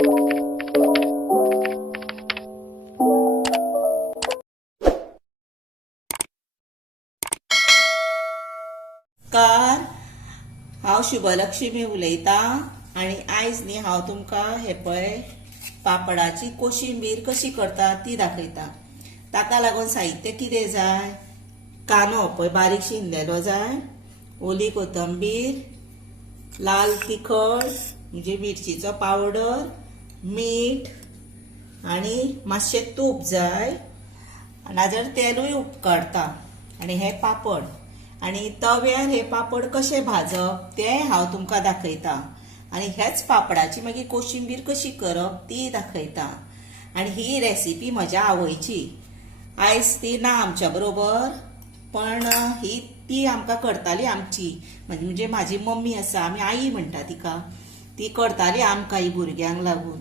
नमस्कार, हांव शुभलक्ष्मी उलयतां आनी आयज न्ही हांव तुमकां हे पळय पापडाची कोशिंबीर कशी करता ती दाखयता। ताका लागून साहित्य कितें जाय? कांदो पळय बारीक शिनलेलो जाय, ओली कोथंबीर, लाल तिखट म्हणजे मिरचीचो पावडर, मीठ आनी मातशें तूप जाय, नाजाल्यार तेलूय उपकारता। आनी हे पापड आनी तव्यार हे पापड कशे भाजप तें हांव तुमकां दाखयता आनी हेच पापडाची मागीर कोशिंबीर कशी करप ती दाखयता। आनी ही रेसिपी म्हज्या आवयची, आयज ती ना आमच्या बरोबर, पण ही ती आमकां करताली आमची, म्हणजे म्हाजी मम्मी आसा, आमी आई म्हणटा तिका, ती करताली आमकां ही भुरग्यांक लागून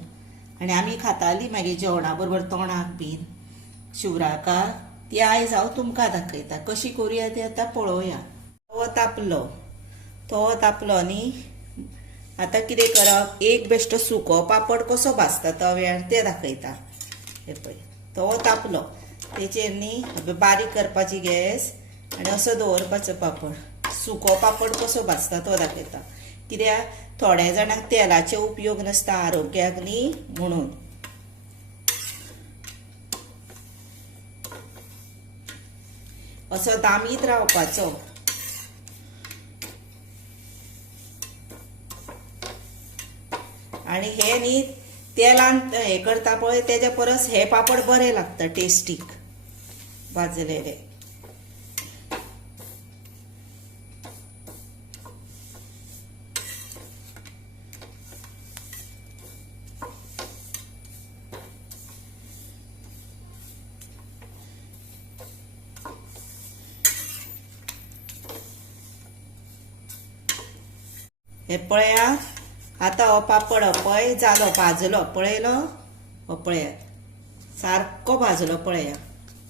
आनी आमी खाताली मागीर जेवणा बरोबर तोंडाक बीन शिवराकाक। ती आयज हांव तुमकां दाखयता कशी करूया ती आतां पळोवया। तवो तापलो न्ही, आतां कितें करप, एक बेश्टो सुको पापड कसो भाजता तव्यार तें दाखयता। हे पळय तवो तापलो, तेचेर न्ही बारीक करपाची गॅस आनी असो दवरपाचो पापड, सुको पापड कसो भाजता तो दाखयता। कित्याक थोड्या जाणांक तेलाचे उपयोग नासता आरोग्याक न्ही म्हणून। असो दामीत रावपाचो। आनी हे न्ही तेलान हे करता पळय तेच्या परस हे पापड बरे लागता टेस्टीक भाजलेले। हे पळया, आतां हो पापड पळय जालो भाजलो, पळयलो हो पळयात सारको भाजलो पळया।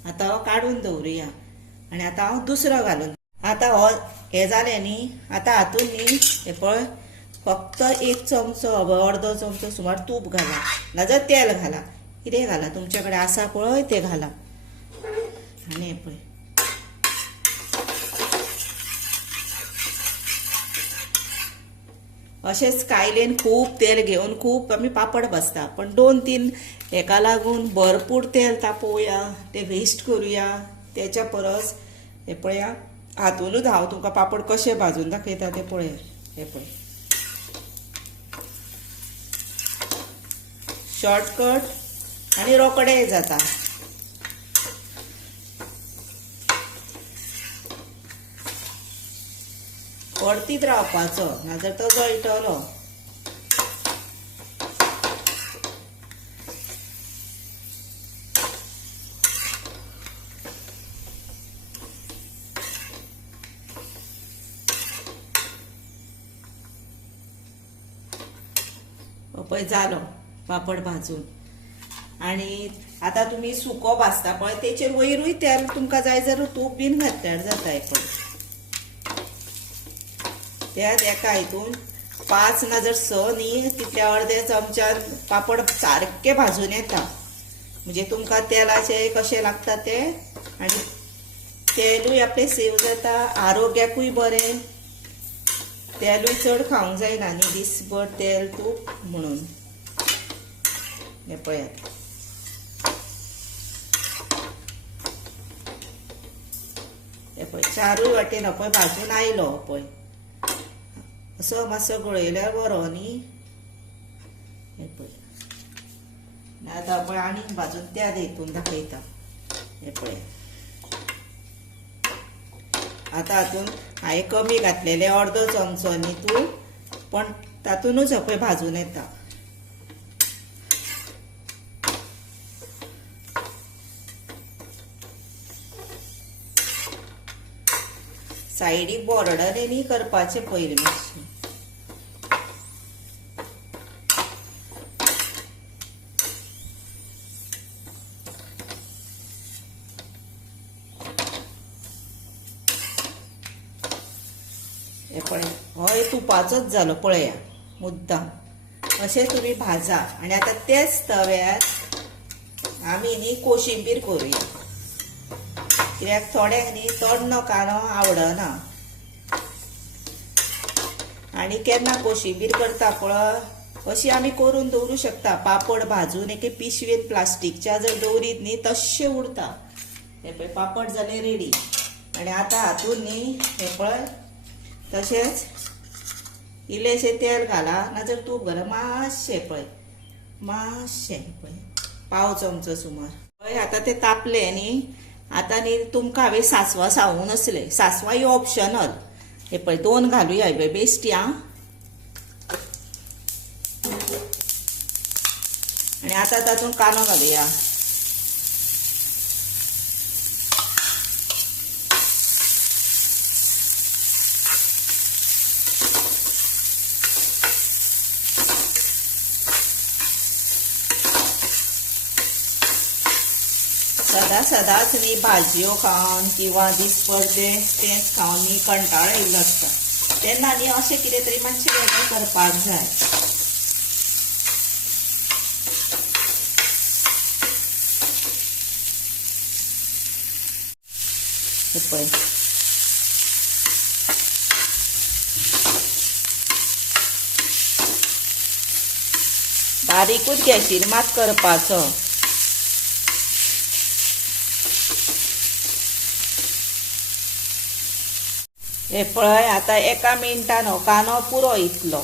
आतां हो काडून दवरुया आनी आतां हांव दुसरो घालून, आतां हो हे जालें न्ही, आतां हातून न्ही हे पळय फक्त एक चमचो अर्दो चमचो सुमार तूप घाला, नाजाल्यार तेल घाला, कितें घाला तुमचे कडेन आसा पळय तें घाला। आनी हे पळय अशेंच कायलेन खूब तेल घेवन खूब आमी पापड भाजता, पण 2-3 हेका लागून भरपूर तेल तापोवया, ते वेस्ट करुया तेच्या परस हे पळया हातूनच हांव तुमकां पापड कशे भाजून दाखयता ते पळया। हे पळय शॉर्टकट आनी रोखडेय जाता। परतीत रावपाचो नाजाल्यार तो जळटलो। पळय जालो पापड भाजून। आनी आतां तुमी सुको भाजता पळय तेचेर वयरूय तेल तुमकां जाय जाल्यार तूप बीन घातल्यार जाता। हे पळय त्यात एका हितून 5 नाजाल्यार 6 न्ही तितल्या अर्दे चमच्यान पापड सारके भाजून येता, म्हणजे तुमकां तेलाचे कशें लागता ते आनी तेलूय आपलें सेव जाता, आरोग्याकूय बरें, तेलूय चड खावंक जायना न्ही दिसभर तेल तूप म्हणून। हे पळयात हे पळय चारूय वाटेन हो पळय भाजून आयलो, हो पळय असो मातसो गळयल्यार बरो न्ही। हे पळय आतां पळय आनीक भाजून त्या हितून दाखयता। हे पळय आतां हातून हांवें कमी घातलेले अर्दो चमचो न्ही तूप, पण तातूनच हो पळय भाजून येता। सायडीक बॉर्डर न्ही करपाचें पयलीं मातशें। हे पळय हो तुपाचोच जालो पळया मुद्दाम। असे तुम्ही भाजा. आणि आता तेच तव्यात आम्ही न्ही कोशिंबीर करूया, कित्याक थोड्यांक न्ही तोंडनो कांदो आवडना. आणि केन्ना कोशिंबीर करता पळय अशी आमी करून दवरूं शकता. पापड भाजून एके पिशवेन प्लास्टिकच्या जर दवरीत न्ही तशें उरता. हे पळय पापड जाले रेडी. आणि आता हातून न्ही हे पळय तशेंच इल्लेशें तेल घाला, नाजाल्यार तूप घाला, मातशें पळय मातशें पळय पाव चमचो सुमार पळय. आता ते तापले न्ही. आता न्ही तुमकां हांवें सासवां सांगूं नसलें, सासवां ही ऑप्शनल. हे पळय 2 घालूया हे बेश्टी आं. आणि आता तातूंत कांदो घालुया. सदांच न्ही भाजयो खावन किंवा दिसभर तेंच खावन न्ही कंटाळो येयल्लो आसता. तेन्ना न्ही अशें कितें तरी मातशें वेगळें करपाक जाय. पळय बारीकूच गॅसीर मात करपाचो. हे पळय आता 1 मिनटान हो कांदो पुरो इतलो,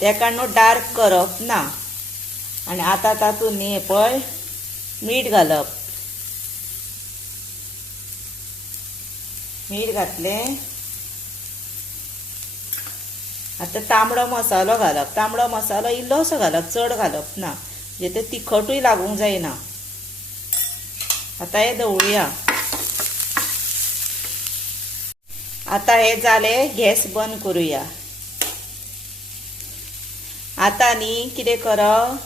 तेका न्हू डार्क करप ना. आणि आता तातूंत न्ही हे पळय मीठ घालप. मीठ घातलें. आता तांबडो मसालो घालप. तांबडो मसालो इल्लोसो घालप, चड घालप ना, म्हणजे ते तिखटूय लागूंक जायना. आता हे दवळुया. आता हे जाले, गॅस बंद करूया. आता न्ही कितें करप,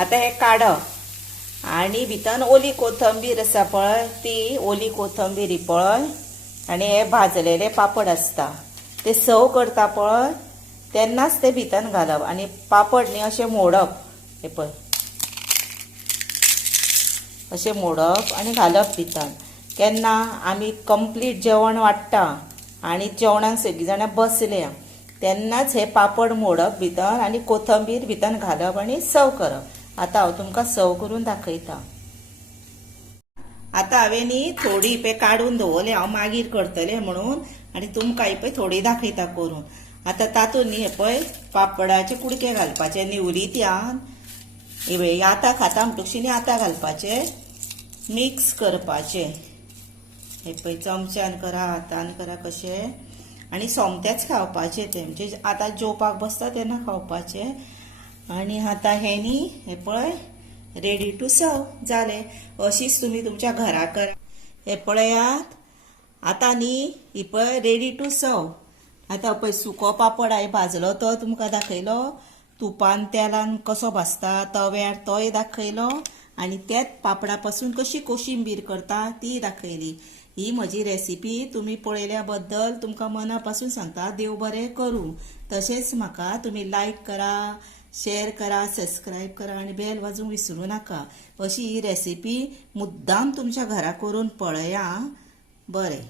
आता हे काडप आणि भितर ओली कोथंबीर आसा पळय ती ओली कोथंबीर पळय आणि हे भाजलेले पापड आसता ते सर्व करता पळय तेन्नाच ते भितर घालप आणि पापड न्ही अशें मोडप. हे पळय अशें मोडप आणि घालप भितर. केन्ना आमी कंप्लीट जेवण वाडटा आणि जेवणाक सगळीं जाणां बसल्या तेन्नाच हे पापड मोडप भितर आणि कोथंबीर भितर घालप आणि सर्व करप. आता हांव तुमकां सर्व करून दाखयता. आता हांवें न्ही थोडी पे काडून दवरले, हांव मागीर करतलें म्हणून, आणि तुमकां पळय थोडी दाखयता करून. आता तातूंत न्ही हे पळय पापडाचे कुडके घालपाचे निवळीत्यान. हे आतां खाता म्हणटकशी न्ही आतां घालपाचे, मिक्स करपाचे. हे पळय चमच्यान करा, हातान करा कशें, आणि सोमतेच खावपाचे ते, म्हणजे आतां जेवपाक बसता तेन्ना खावपाचे. आणि आता हे न्ही हे पळय रेडी टू सर्व जाले. अशीच तुमी तुमच्या घरा करा. हे पळयात आता न्ही ही पळय रेडी टू सर्व. आता पळय सुको पापड हांवें भाजलो तो तुमकां दाखयलो, तुपान तेलान कसो भाजता तव्यार तोय दाखयलो, आणि त्याच पापडा पासून कशी कोशिंबीर करता ती दाखयली. ही म्हजी रेसिपी तुम्ही पळयल्या बद्दल तुमकां मना पासून सांगता, देव बरें करूं. तशेंच म्हाका तुमी लायक करा, शेअर करा, सबस्क्राईब करा आणि बेल वाजूंक विसरूं नाका. अशी ही रेसिपी मुद्दाम तुमच्या घरा करून पळया. बरें.